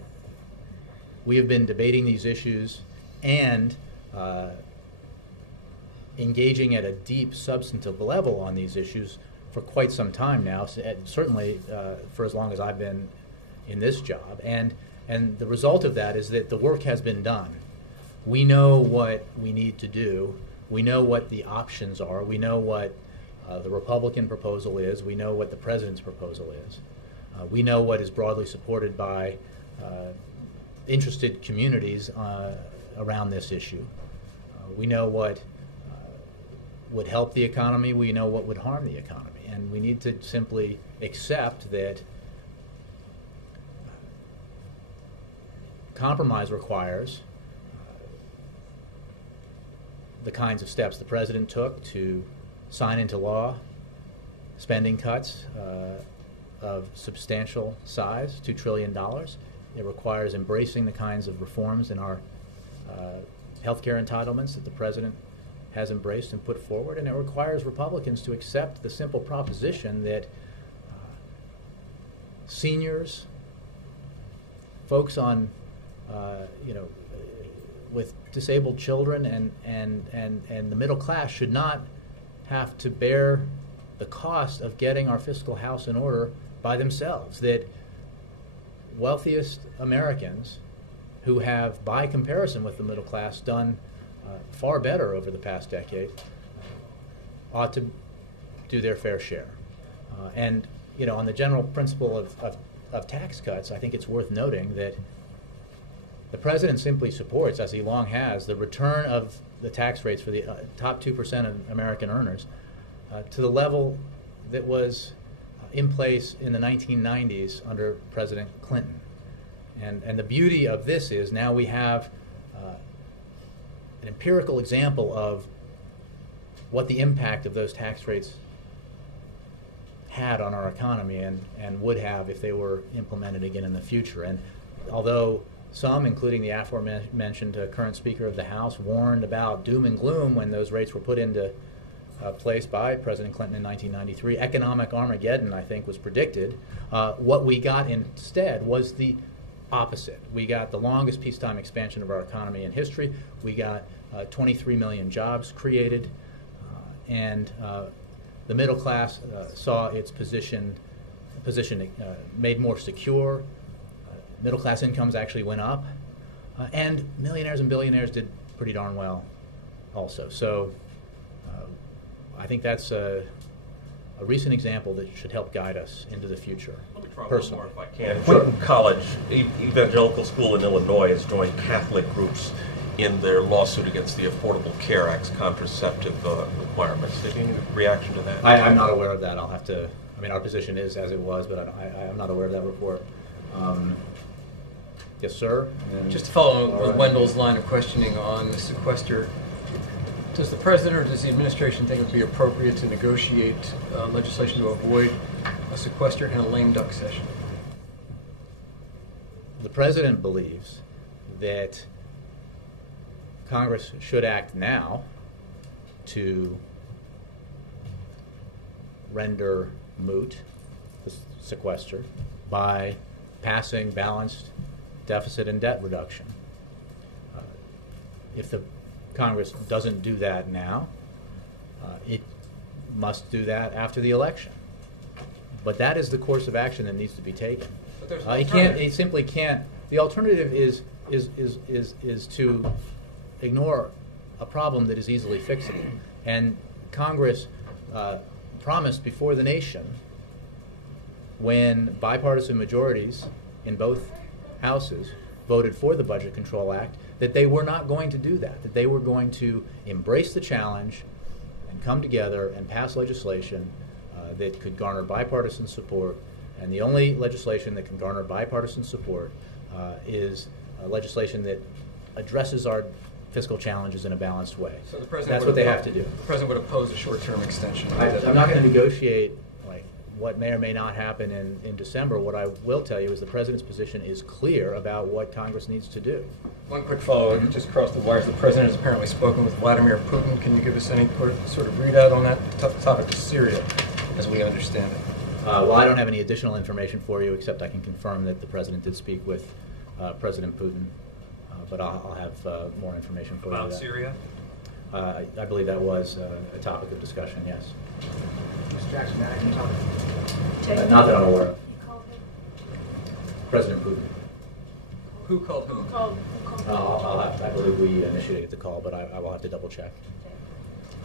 we have been debating these issues and engaging at a deep substantive level on these issues for quite some time now, certainly for as long as I've been in this job, and the result of that is that the work has been done. We know what we need to do. We know what the options are. We know what the Republican proposal is. We know what the president's proposal is. We know what is broadly supported by interested communities around this issue. We know what would help the economy. We know what would harm the economy, and we need to simply accept that compromise requires the kinds of steps the president took to sign into law spending cuts of substantial size, $2 trillion. It requires embracing the kinds of reforms in our health care entitlements that the president has embraced and put forward, and it requires Republicans to accept the simple proposition that seniors, folks on with disabled children and the middle class should not have to bear the cost of getting our fiscal house in order by themselves. That wealthiest Americans who have, by comparison with the middle class, done far better over the past decade ought to do their fair share. And on the general principle of tax cuts, I think it's worth noting that the president simply supports, as he long has, the return of the tax rates for the top 2% of American earners to the level that was in place in the 1990s under President Clinton. And the beauty of this is now we have an empirical example of what the impact of those tax rates had on our economy and would have if they were implemented again in the future. And although some, including the aforementioned current Speaker of the House, warned about doom and gloom when those rates were put into place by President Clinton in 1993, economic Armageddon, I think, was predicted. What we got instead was the opposite. We got the longest peacetime expansion of our economy in history. We got 23 million jobs created, and the middle class saw its position made more secure. Middle class incomes actually went up, and millionaires and billionaires did pretty darn well also. So I think that's a recent example that should help guide us into the future. Let me try personally. one more if I can. Wharton College, evangelical school in Illinois, has joined Catholic groups in their lawsuit against the Affordable Care Act's contraceptive requirements. Have you any reaction to that? I'm not aware of that. I'll have to. I mean, our position is as it was, but I'm not aware of that report. Yes, sir. And just to follow with Wendell's line of questioning on the sequester, does the president or does the administration think it would be appropriate to negotiate legislation to avoid a sequester in a lame duck session? The president believes that Congress should act now to render moot the sequester by passing balanced deficit and debt reduction. If the Congress doesn't do that now, it must do that after the election. But that is the course of action that needs to be taken. It simply can't. The alternative is to ignore a problem that is easily fixable. And Congress promised before the nation when bipartisan majorities in both houses voted for the Budget Control Act, that they were not going to do that they were going to embrace the challenge and come together and pass legislation that could garner bipartisan support. And the only legislation that can garner bipartisan support is legislation that addresses our fiscal challenges in a balanced way. So the president That's would what they have oppose- to do. The president would oppose a short-term extension. I'm not going to negotiate what may or may not happen in December. What I will tell you is the president's position is clear about what Congress needs to do. One quick follow-up, you just crossed the wires. The president has apparently spoken with Vladimir Putin. Can you give us any sort of readout on that topic of Syria, as we understand it? Well, I don't have any additional information for you, except I can confirm that the president did speak with President Putin. But I'll have more information for you. About Syria? I believe that was a topic of discussion, yes. Mr. Jackson, may I can comment? Not that I'm aware of. President Putin. Who called whom? I believe we initiated the call, but I will have to double check.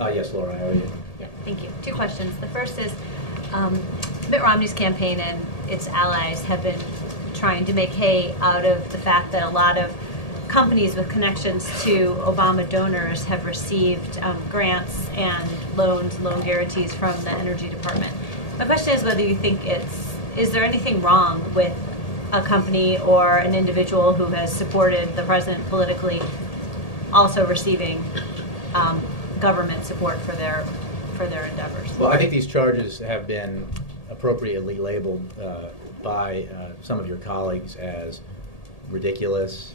Yes, Laura, I owe you. Yeah. Thank you. Two questions. The first is, Mitt Romney's campaign and its allies have been trying to make hay out of the fact that a lot of companies with connections to Obama donors have received grants and loan guarantees from the Energy Department. My question is whether you think is there anything wrong with a company or an individual who has supported the president politically also receiving government support for their endeavors? Well, I think these charges have been appropriately labeled by some of your colleagues as ridiculous,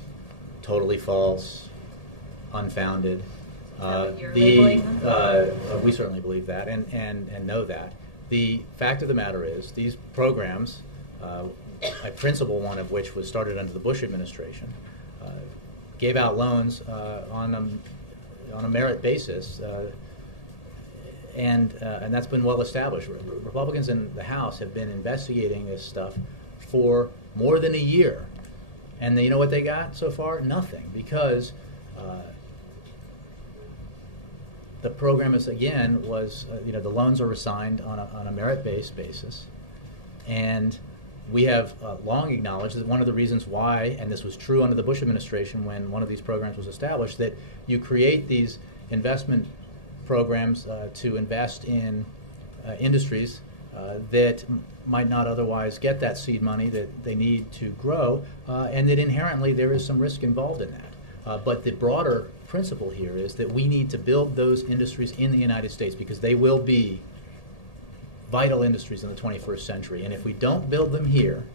totally false, unfounded. We certainly believe that and know that. The fact of the matter is these programs, a principal one of which was started under the Bush administration, gave out loans on a merit basis, and that's been well established. Republicans in the House have been investigating this stuff for more than a year. And you know what they got so far? Nothing, because the program is, again, was, the loans are assigned on a merit-based basis. And we have long acknowledged that one of the reasons why, and this was true under the Bush administration when one of these programs was established, that you create these investment programs to invest in industries that might not otherwise get that seed money that they need to grow, and that inherently there is some risk involved in that. But the broader principle here is that we need to build those industries in the United States because they will be vital industries in the 21st century. And if we don't build them here,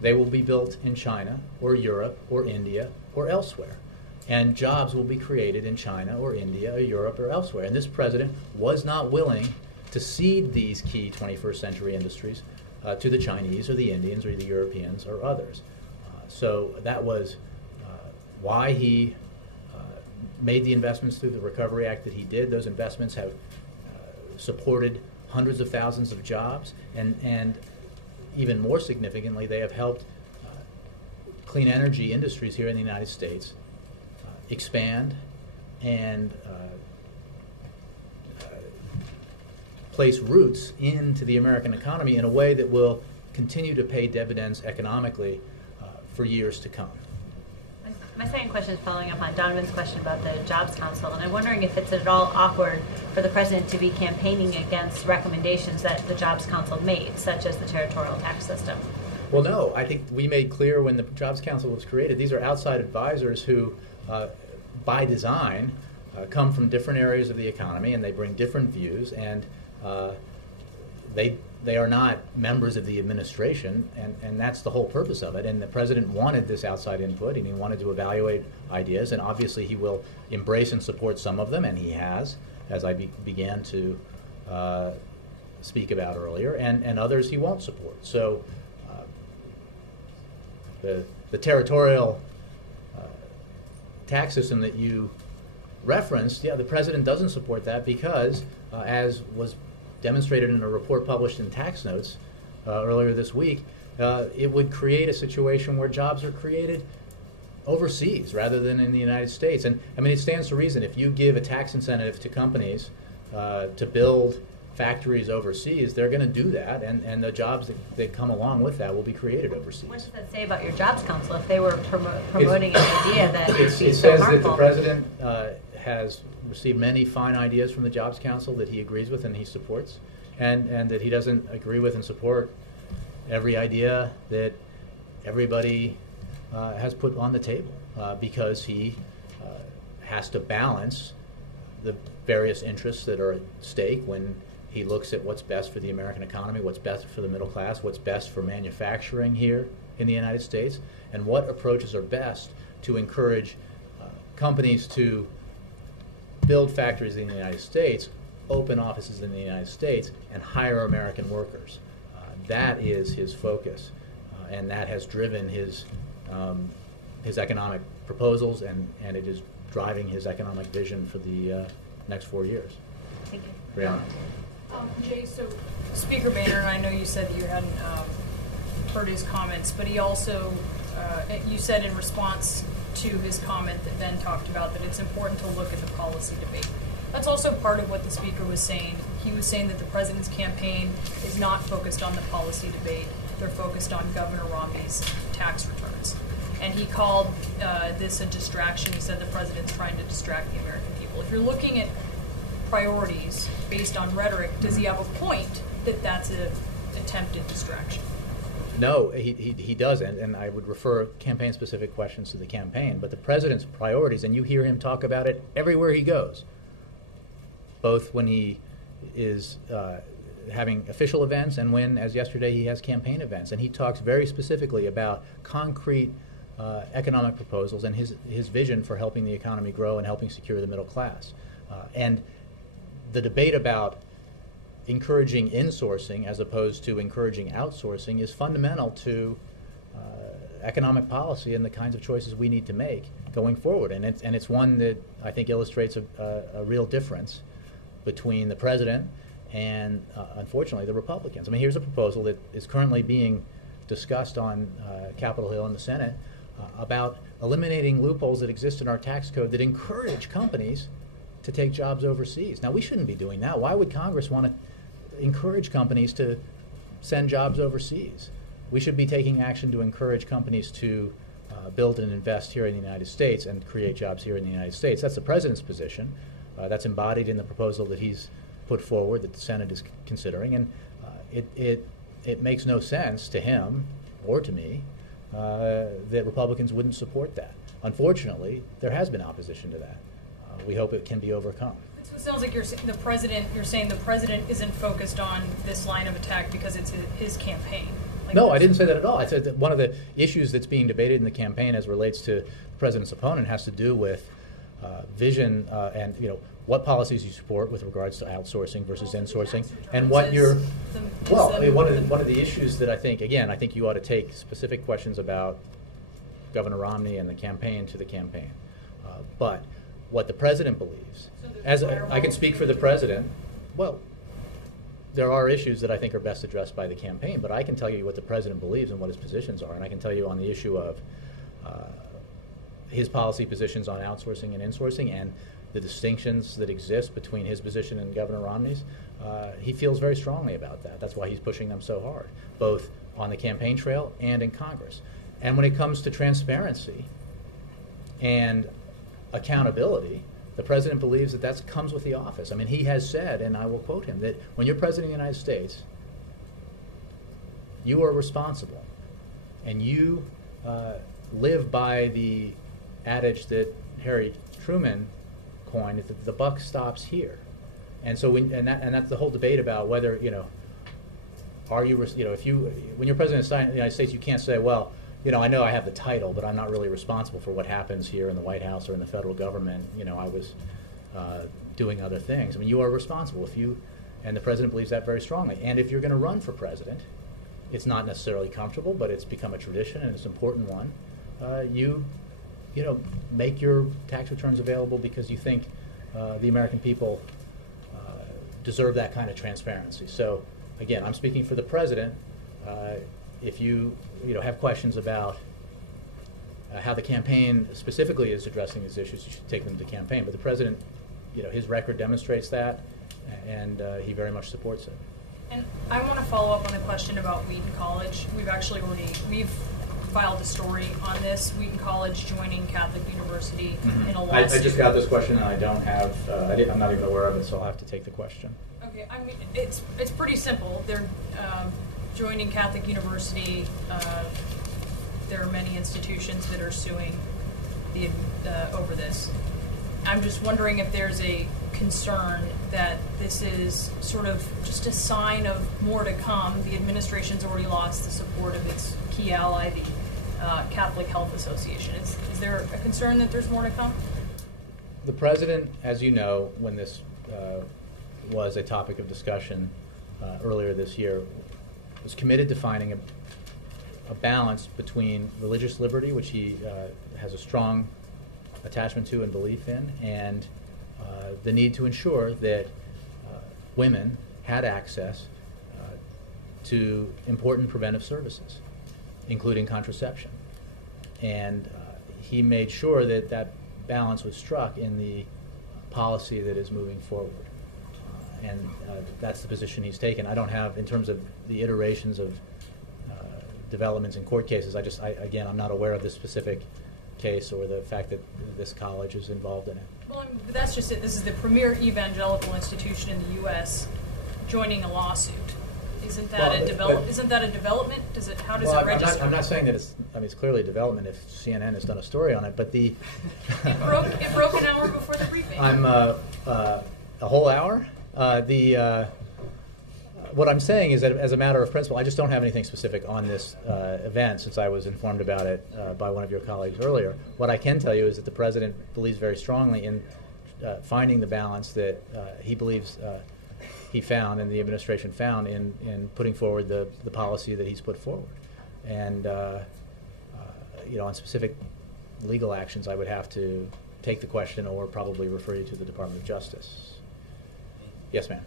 they will be built in China or Europe or India or elsewhere. And jobs will be created in China or India or Europe or elsewhere. And this president was not willing to cede these key 21st century industries to the Chinese or the Indians or the Europeans or others. So that was why he made the investments through the Recovery Act that he did. Those investments have supported hundreds of thousands of jobs, and even more significantly, they have helped clean energy industries here in the United States expand and place roots into the American economy in a way that will continue to pay dividends economically for years to come. My second question is following up on Donovan's question about the Jobs Council, and I'm wondering if it's at all awkward for the president to be campaigning against recommendations that the Jobs Council made, such as the territorial tax system. Well, no. I think we made clear when the Jobs Council was created, these are outside advisors who, by design, come from different areas of the economy, and they bring different views, and they are not members of the administration, and that's the whole purpose of it. And the president wanted this outside input, and he wanted to evaluate ideas, and obviously he will embrace and support some of them, and he has, as I began to speak about earlier, and others he won't support. So the territorial tax system that you referenced, the president doesn't support that because, as was demonstrated in a report published in Tax Notes earlier this week, it would create a situation where jobs are created overseas rather than in the United States. And I mean, it stands to reason if you give a tax incentive to companies to build factories overseas, they're going to do that, and the jobs that come along with that will be created overseas. What does that say about your jobs council if they were promoting an idea that It is says so that the harmful? president has received many fine ideas from the Jobs Council that he agrees with and he supports, and that he doesn't agree with and support every idea that everybody has put on the table, because he has to balance the various interests that are at stake when he looks at what's best for the American economy, what's best for the middle class, what's best for manufacturing here in the United States, and what approaches are best to encourage companies to build factories in the United States, open offices in the United States, and hire American workers. That is his focus, and that has driven his economic proposals, and it is driving his economic vision for the next 4 years. Thank you. Brianna. Jay, so Speaker Boehner, and I know you said that you hadn't heard his comments, but he also, you said in response to his comment that Ben talked about that it's important to look at the policy debate. That's also part of what the Speaker was saying. He was saying that the President's campaign is not focused on the policy debate. They're focused on Governor Romney's tax returns. And he called this a distraction. He said the President's trying to distract the American people. If you're looking at priorities based on rhetoric, does he have a point that that's an attempted distraction? No, he doesn't, and I would refer campaign-specific questions to the campaign. But the president's priorities, and you hear him talk about it everywhere he goes, both when he is having official events and when, as yesterday, he has campaign events. And he talks very specifically about concrete economic proposals and his vision for helping the economy grow and helping secure the middle class. And the debate about encouraging insourcing as opposed to encouraging outsourcing is fundamental to economic policy and the kinds of choices we need to make going forward. And it's one that I think illustrates a real difference between the president and, unfortunately, the Republicans. I mean, here's a proposal that is currently being discussed on Capitol Hill in the Senate about eliminating loopholes that exist in our tax code that encourage companies to take jobs overseas. Now, we shouldn't be doing that. Why would Congress want to encourage companies to send jobs overseas? We should be taking action to encourage companies to build and invest here in the United States and create jobs here in the United States. That's the president's position. That's embodied in the proposal that he's put forward that the Senate is considering. And it makes no sense to him or to me that Republicans wouldn't support that. Unfortunately, there has been opposition to that. We hope it can be overcome. So it sounds like you're saying the president isn't focused on this line of attack because it's his campaign. Like, no, I didn't say that at all. I said that one of the issues that's being debated in the campaign as relates to the president's opponent has to do with vision and what policies you support with regards to outsourcing versus insourcing, and what you're. Well, I mean, one of the issues that I think you ought to take specific questions about Governor Romney and the campaign to the campaign, but what the president believes, as I can speak for the president, well, there are issues that I think are best addressed by the campaign, but I can tell you what the president believes and what his positions are, and I can tell you on the issue of his policy positions on outsourcing and insourcing and the distinctions that exist between his position and Governor Romney's. He feels very strongly about that. That's why he's pushing them so hard, both on the campaign trail and in Congress. And when it comes to transparency and accountability, the president believes that comes with the office. I mean, he has said, and I will quote him, that when you're president of the United States, you are responsible, and you live by the adage that Harry Truman coined, that the buck stops here. And so, that's the whole debate about whether are you when you're president of the United States, you can't say, well, I know I have the title, but I'm not really responsible for what happens here in the White House or in the federal government. I was doing other things. I mean, you are responsible and the president believes that very strongly. And if you're going to run for president, it's not necessarily comfortable, but it's become a tradition and it's an important one. You make your tax returns available because you think the American people deserve that kind of transparency. So, again, I'm speaking for the president. If you have questions about how the campaign specifically is addressing these issues, you should take them to the campaign. But the president, his record demonstrates that, and he very much supports it. And I want to follow up on the question about Wheaton College. We've filed a story on this, Wheaton College joining Catholic University in a lawsuit. I just got this question and I don't have, I'm not even aware of it, so I'll have to take the question. Okay, I mean, it's pretty simple. They're joining Catholic University. There are many institutions that are suing over this. I'm just wondering if there's a concern that this is sort of just a sign of more to come. The administration's already lost the support of its key ally, the Catholic Health Association. Is there a concern that there's more to come? The president, as you know, when this was a topic of discussion earlier this year, was committed to finding a balance between religious liberty, which he has a strong attachment to and belief in, and the need to ensure that women had access to important preventive services, including contraception. And he made sure that that balance was struck in the policy that is moving forward. And that's the position he's taken. I don't have, in terms of the iterations of developments in court cases, again, I'm not aware of this specific case or the fact that this college is involved in it. Well, that's just it. This is the premier evangelical institution in the U.S. joining a lawsuit. Isn't that a development? How does it register? I'm not saying that it's. I mean, it's clearly a development if CNN has done a story on it. But the it broke an hour before the briefing. I'm a whole hour. What I'm saying is that, as a matter of principle, I just don't have anything specific on this event, since I was informed about it by one of your colleagues earlier. What I can tell you is that the president believes very strongly in finding the balance that he believes he found and the administration found in putting forward the policy that he's put forward. And on specific legal actions, I would have to take the question or probably refer you to the Department of Justice. Yes, ma'am.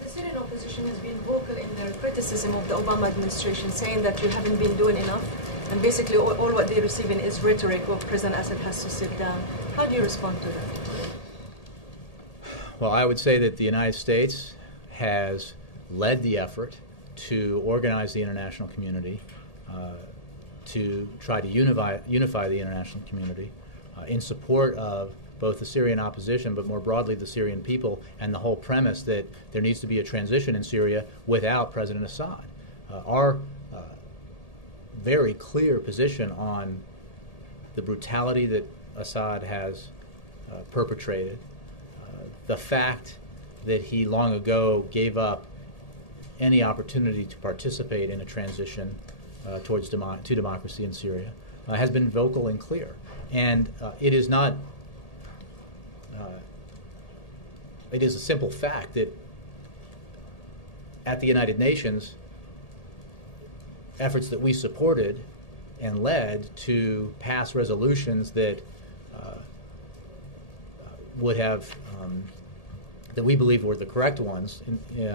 The Syrian opposition has been vocal in their criticism of the Obama administration, saying that you haven't been doing enough, and basically all what they're receiving is rhetoric of President Assad has to sit down. How do you respond to that? Well, I would say that the United States has led the effort to organize the international community, to try to unify the international community in support of both the Syrian opposition, but more broadly the Syrian people, and the whole premise that there needs to be a transition in Syria without President Assad. Our very clear position on the brutality that Assad has perpetrated, the fact that he long ago gave up any opportunity to participate in a transition to democracy in Syria, has been vocal and clear. And it is not. It is a simple fact that at the United Nations, efforts that we supported and led to pass resolutions that would have, that we believe were the correct ones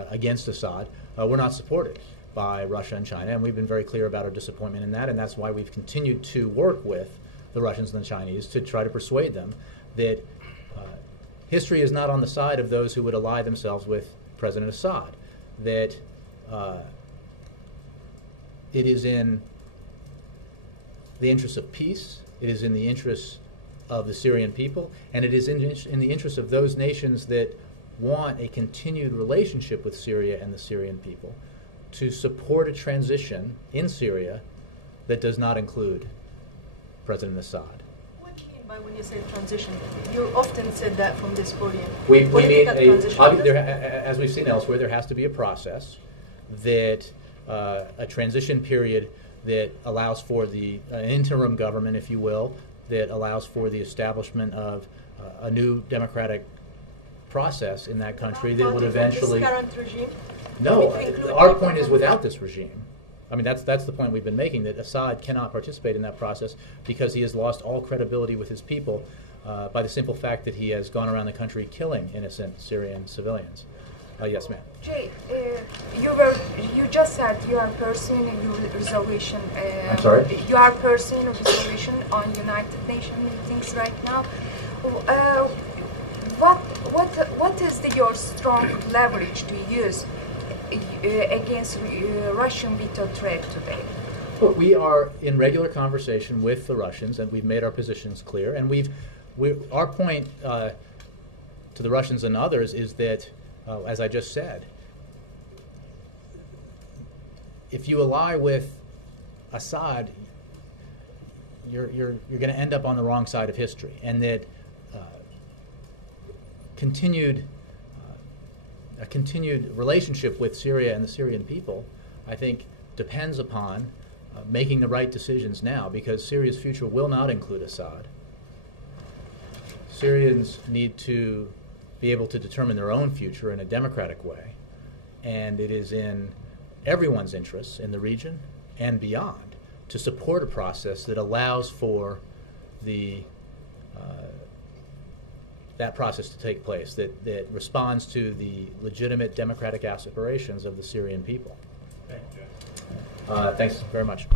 against Assad, were not supported by Russia and China. And we've been very clear about our disappointment in that, and that's why we've continued to work with the Russians and the Chinese to try to persuade them that history is not on the side of those who would ally themselves with President Assad, that it is in the interest of peace, it is in the interest of the Syrian people, and it is in the interest of those nations that want a continued relationship with Syria and the Syrian people to support a transition in Syria that does not include President Assad. What do you mean by when you say transition? You often said that from this podium. We need as we've seen elsewhere, there has to be a process that a transition period that allows for an interim government, if you will, that allows for the establishment of a new democratic process in that country that would eventually. This current regime? No, our point is without this regime. I mean, that's the point we've been making, that Assad cannot participate in that process because he has lost all credibility with his people by the simple fact that he has gone around the country killing innocent Syrian civilians. Yes, ma'am. Jay, you just said you are pursuing a resolution. I'm sorry? You are pursuing a resolution on United Nations meetings right now. What what is your strong leverage to use against Russian veto threat today? Look, we are in regular conversation with the Russians, and we've made our positions clear. And our point to the Russians and others is that, as I just said, if you ally with Assad, you're going to end up on the wrong side of history, and that a continued relationship with Syria and the Syrian people, I think, depends upon making the right decisions now, because Syria's future will not include Assad. Syrians need to be able to determine their own future in a democratic way, and it is in everyone's interests in the region and beyond to support a process that allows for that process to take place, that responds to the legitimate democratic aspirations of the Syrian people. Thank you. Thanks very much.